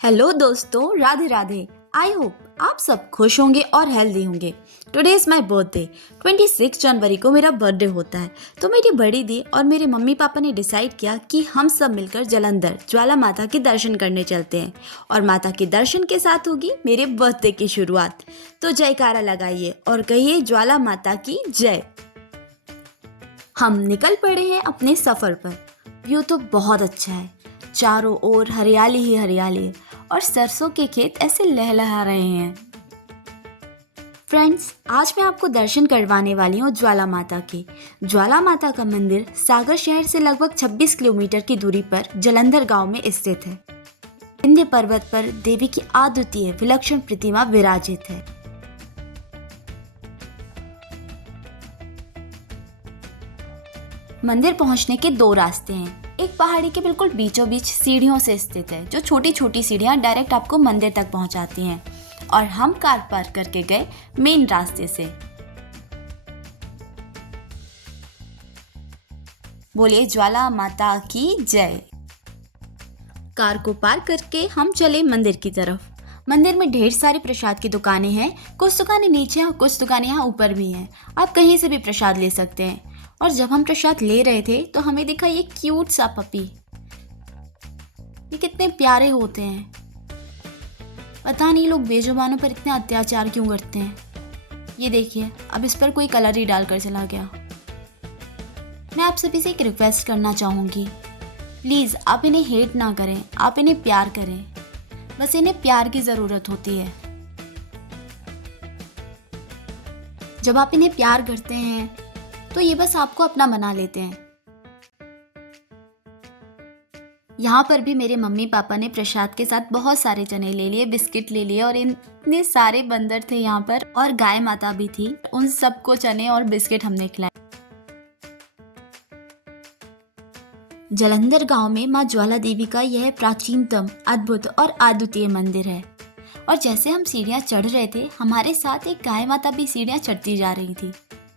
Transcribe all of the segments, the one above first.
Hello दोस्तों, Radhe Radhe. I hope आप सब खुश होंगे और हेल्दी होंगे। Today is my birthday. 26 जनवरी को मेरा बर्थडे होता है। तो मेरी बड़ी दी और मेरे मम्मी पापा ने डिसाइड किया कि हम सब मिलकर जालंधर ज्वाला माता के दर्शन करने चलते हैं और माता के दर्शन के साथ होगी मेरे बर्थडे की शुरुआत। तो जयकारा लगाइए और कहिए ज्वाला माता की जय। हम निकल पड़े हैं अपने सफ़र पर। व्यू तो बहुत अच्छा है, चारों ओर हरियाली ही हरियाली है और सरसों के खेत ऐसे लहलहा रहे हैं। फ्रेंड्स, आज मैं आपको दर्शन करवाने वाली हूँ ज्वाला माता के। ज्वाला माता का मंदिर सागर शहर से लगभग 26 किलोमीटर की दूरी पर जालंधर गांव में स्थित है। विंध्य पर्वत पर देवी की अद्वितीय विलक्षण प्रतिमा विराजित है। मंदिर पहुंचने के दो रास्ते हैं। एक पहाड़ी के बिल्कुल बीचों बीच सीढ़ियों से स्थित है, जो छोटी छोटी सीढ़ियां डायरेक्ट आपको मंदिर तक पहुंचाती हैं। और हम कार पार्क करके गए मेन रास्ते से। बोलिए ज्वाला माता की जय। कार को पार्क करके हम चले मंदिर की तरफ। मंदिर में ढेर सारी प्रसाद की दुकानें हैं। कुछ दुकानें नीचे और कुछ दुकानें यहाँ ऊपर भी हैं। आप कहीं से भी प्रसाद ले सकते हैं। और जब हम प्रसाद ले रहे थे तो हमें दिखा ये क्यूट सा पपी। ये कितने प्यारे होते हैं। पता नहीं लोग बेजुबानों पर इतने अत्याचार क्यों करते हैं। ये देखिए, अब इस पर कोई कलर ही डालकर चला गया। मैं आप सभी से एक रिक्वेस्ट करना चाहूँगी, प्लीज़ आप इन्हें हेट ना करें, आप इन्हें प्यार करें। बस इन्हें प्यार की ज़रूरत होती है। जब आप इन्हें प्यार करते हैं तो ये बस आपको अपना बना लेते हैं। यहाँ पर भी मेरे मम्मी पापा ने प्रसाद के साथ बहुत सारे चने ले लिए, बिस्किट ले लिए और इतने सारे बंदर थे यहाँ पर और गाय माता भी थी। उन सबको चने और बिस्किट हमने खिलाए। जालंधर गांव में मां ज्वाला देवी का यह प्राचीनतम, अद्भुत और अद्वितीय मंदिर है। और जैसे हम सीढ़ियाँ चढ़ रहे थे, हमारे साथ एक गाय माता भी सीढ़ियाँ चढ़ती जा रही थी।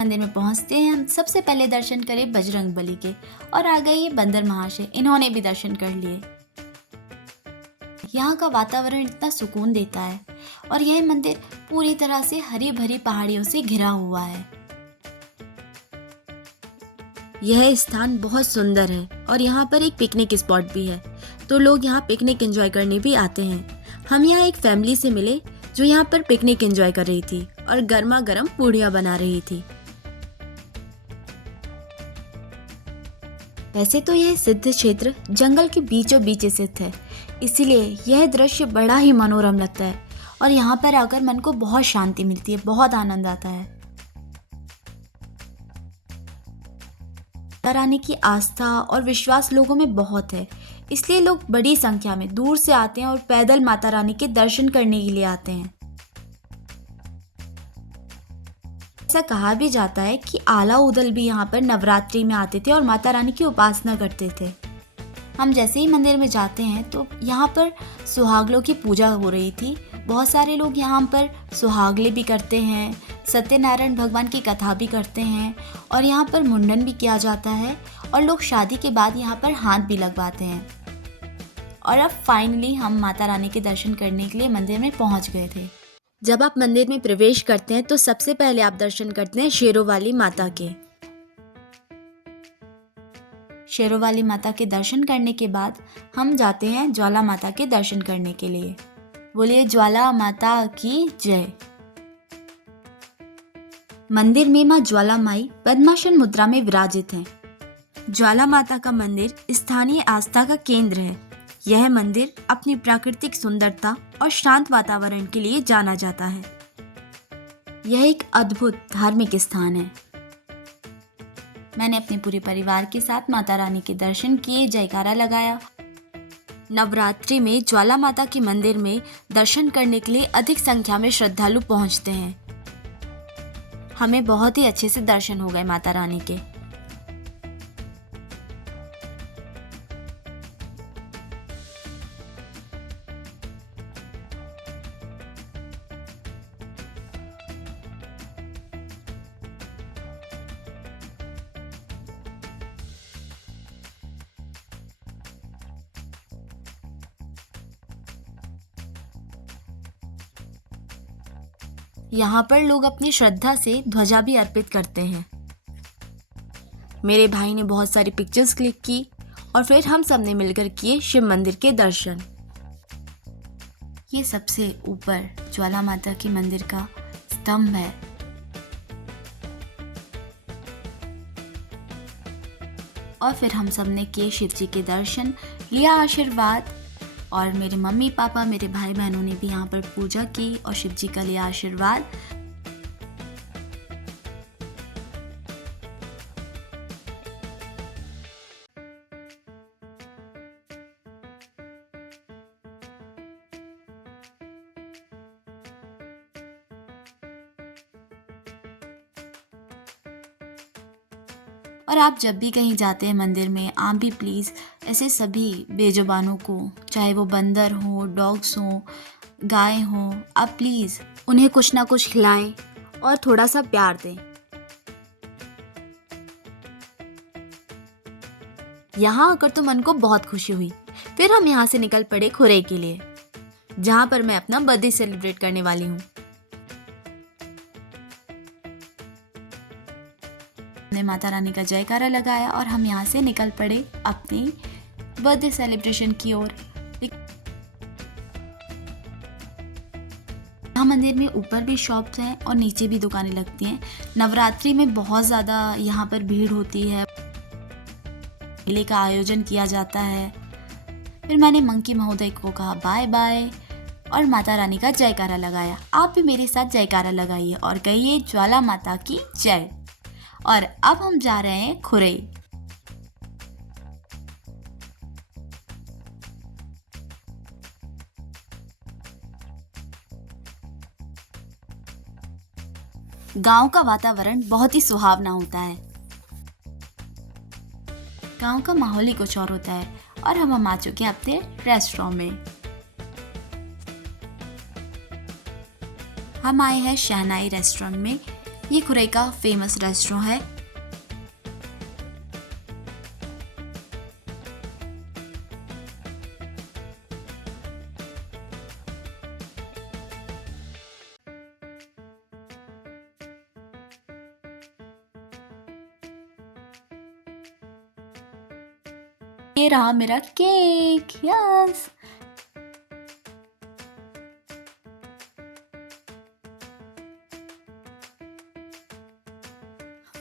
मंदिर में पहुंचते हैं हम सबसे पहले दर्शन करें बजरंग बली के और आ गए ये बंदर महाशय, इन्होंने भी दर्शन कर लिए। यहाँ का वातावरण इतना सुकून देता है और यह मंदिर पूरी तरह से हरी भरी पहाड़ियों से घिरा हुआ है। यह स्थान बहुत सुंदर है और यहाँ पर एक पिकनिक स्पॉट भी है, तो लोग यहाँ पिकनिक एंजॉय करने भी आते हैं। हम यहाँ एक फैमिली से मिले जो यहाँ पर पिकनिक एंजॉय कर रही थी और गर्मा गर्म पूड़ियाँ बना रही थी। वैसे तो यह सिद्ध क्षेत्र जंगल के बीचों बीच स्थित है, इसीलिए यह दृश्य बड़ा ही मनोरम लगता है और यहाँ पर आकर मन को बहुत शांति मिलती है, बहुत आनंद आता है। माता रानी की आस्था और विश्वास लोगों में बहुत है, इसलिए लोग बड़ी संख्या में दूर से आते हैं और पैदल माता रानी के दर्शन करने के लिए आते हैं। ऐसा कहा भी जाता है कि आला उदल भी यहाँ पर नवरात्रि में आते थे और माता रानी की उपासना करते थे। हम जैसे ही मंदिर में जाते हैं तो यहाँ पर सुहागलों की पूजा हो रही थी। बहुत सारे लोग यहाँ पर सुहागले भी करते हैं, सत्यनारायण भगवान की कथा भी करते हैं और यहाँ पर मुंडन भी किया जाता है और लोग शादी के बाद यहाँ पर हाथ भी लगवाते हैं। और अब फाइनली हम माता रानी के दर्शन करने के लिए मंदिर में पहुँच गए थे। जब आप मंदिर में प्रवेश करते हैं तो सबसे पहले आप दर्शन करते हैं शेरों वाली माता के। शेरों वाली माता के दर्शन करने के बाद हम जाते हैं ज्वाला माता के दर्शन करने के लिए। बोलिए ज्वाला माता की जय। मंदिर में मां ज्वाला माई पद्मासन मुद्रा में विराजित हैं। ज्वाला माता का मंदिर स्थानीय आस्था का केंद्र है। यह मंदिर अपनी प्राकृतिक सुंदरता और शांत वातावरण के लिए जाना जाता है। यह एक अद्भुत धार्मिक स्थान है। मैंने अपने पूरे परिवार के साथ माता रानी के दर्शन किए, जयकारा लगाया। नवरात्रि में ज्वाला माता के मंदिर में दर्शन करने के लिए अधिक संख्या में श्रद्धालु पहुंचते हैं। हमें बहुत ही अच्छे से दर्शन हो गए माता रानी के। यहाँ पर लोग अपनी श्रद्धा से ध्वजा भी अर्पित करते हैं। मेरे भाई ने बहुत सारी पिक्चर्स क्लिक की और फिर हम सब ने मिलकर किए शिव मंदिर के दर्शन। ये सबसे ऊपर ज्वाला माता की मंदिर का स्तंभ है। और फिर हम सब ने किए शिव जी के दर्शन, लिया आशीर्वाद। और मेरे मम्मी पापा, मेरे भाई बहनों ने भी यहाँ पर पूजा की और शिव जी का लिया आशीर्वाद। और आप जब भी कहीं जाते हैं मंदिर में, आप भी प्लीज़ ऐसे सभी बेजुबानों को, चाहे वो बंदर हो, डॉग्स हो, गाय हो, आप प्लीज़ उन्हें कुछ ना कुछ खिलाएं और थोड़ा सा प्यार दें। यहाँ आकर तो मन को बहुत खुशी हुई। फिर हम यहाँ से निकल पड़े खुरई के लिए, जहाँ पर मैं अपना बर्थडे सेलिब्रेट करने वाली हूँ। हमने माता रानी का जयकारा लगाया और हम यहाँ से निकल पड़े अपनी बर्थडे सेलिब्रेशन की ओर। यहाँ मंदिर में ऊपर भी शॉप्स हैं और नीचे भी दुकानें लगती हैं। नवरात्रि में बहुत ज़्यादा यहाँ पर भीड़ होती है, मेले का आयोजन किया जाता है। फिर मैंने मंकी महोदय को कहा बाय बाय और माता रानी का जयकारा लगाया। आप भी मेरे साथ जयकारा लगाइए और कहिए ज्वाला माता की जय। और अब हम जा रहे हैं खुरई। गांव का वातावरण बहुत ही सुहावना होता है। गांव का माहौल ही कुछ और होता है। और हम आ चुके हैं अपने रेस्टोरेंट में। हम आए हैं शहनाई रेस्टोरेंट में। ये खुरई का फेमस रेस्टोरेंट है। ये रहा मेरा केक, यस।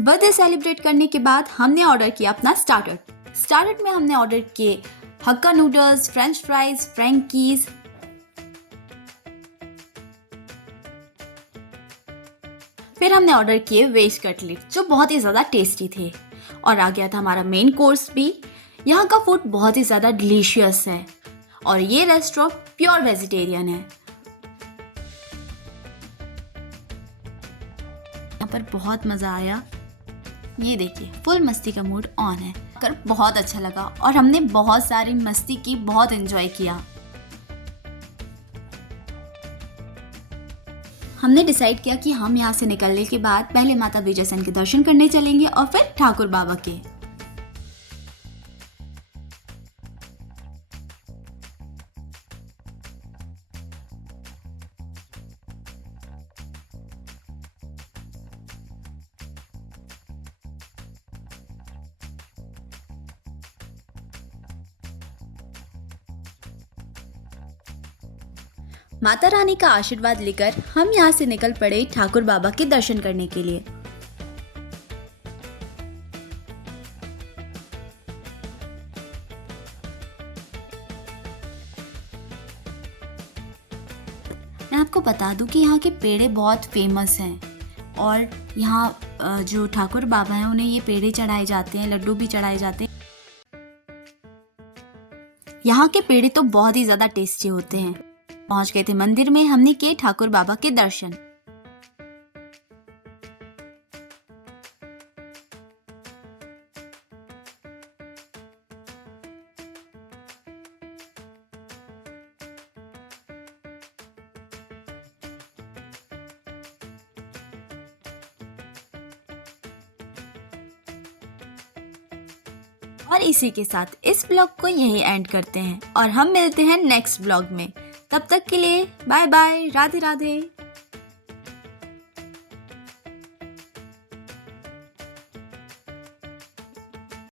बर्थडे सेलिब्रेट करने के बाद हमने ऑर्डर किया अपना स्टार्टर में हमने ऑर्डर किए हक्का नूडल्स, फ्रेंच फ्राइज, फ्रैंकीज। फिर हमने ऑर्डर किए वेज कटलेट जो बहुत ही ज़्यादा टेस्टी थे। और आ गया था हमारा मेन कोर्स भी। यहाँ का फूड बहुत ही ज़्यादा डिलीशियस है और ये रेस्टोरेंट प्योर वेजिटेरियन है। यहाँ पर बहुत मज़ा आया। ये देखिए फुल मस्ती का मूड ऑन है। कर बहुत अच्छा लगा और हमने बहुत सारी मस्ती की, बहुत एंजॉय किया। हमने डिसाइड किया कि हम यहाँ से निकलने के बाद पहले माता बीजासन के दर्शन करने चलेंगे और फिर ठाकुर बाबा के। माता रानी का आशीर्वाद लेकर हम यहाँ से निकल पड़े ठाकुर बाबा के दर्शन करने के लिए। मैं आपको बता दूं कि यहाँ के पेड़े बहुत फेमस हैं और यहाँ जो ठाकुर बाबा हैं उन्हें ये पेड़े चढ़ाए जाते हैं, लड्डू भी चढ़ाए जाते हैं। यहाँ के पेड़े तो बहुत ही ज़्यादा टेस्टी होते हैं। पहुंच गए थे मंदिर में, हमने किए ठाकुर बाबा के दर्शन। और इसी के साथ इस ब्लॉग को यहीं एंड करते हैं और हम मिलते हैं नेक्स्ट ब्लॉग में। तब तक के लिए बाय बाय, राधे राधे।